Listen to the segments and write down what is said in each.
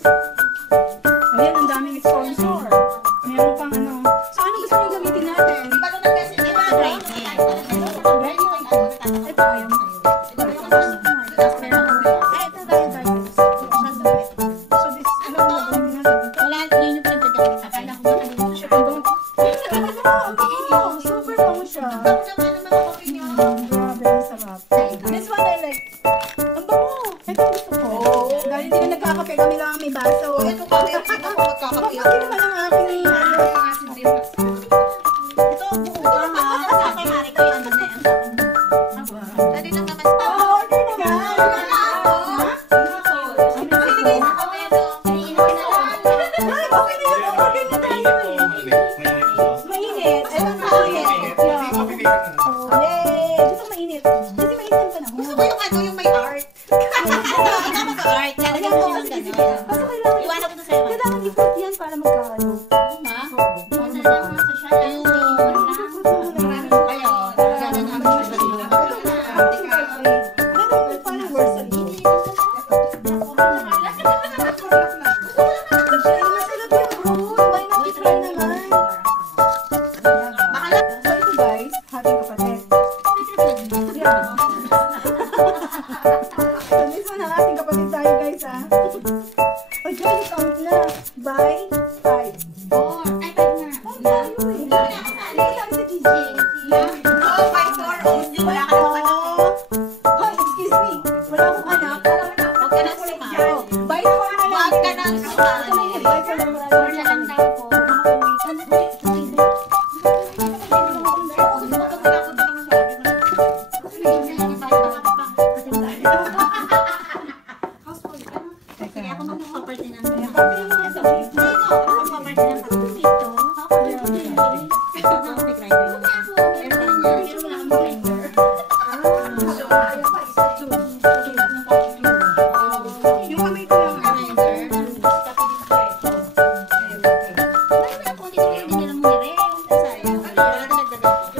Ayan, ang daming sponsor. Meron pang ano. So, ano gusto nyo gamitin natin? Ito, ayan. Nagkakape kami lang may baso. Ito kami magkakape. Bakit naman ang aking ito buo ka ha? Sa akin mari ko yung ano na yan. Dali lang naman. Order na ba? Sinigay sa kamero. Iniinom na lang. Ay, okay na yun. Order na tayo eh. Mainit. Ito mainit. Yay! Gusto ko mainit. Kasi mainit ang panahon. Gusto ko yung ano, yung may art. Ikaw mag-art. Lalagyan ko yung gano'n. Iwanan ko na sa'yo. Kailangan i-put yan para magkano. Ha? Ano lang sa siya? Ayun.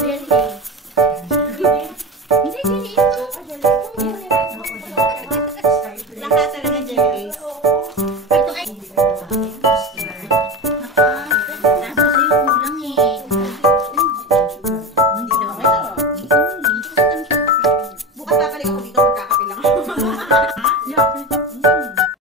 Really?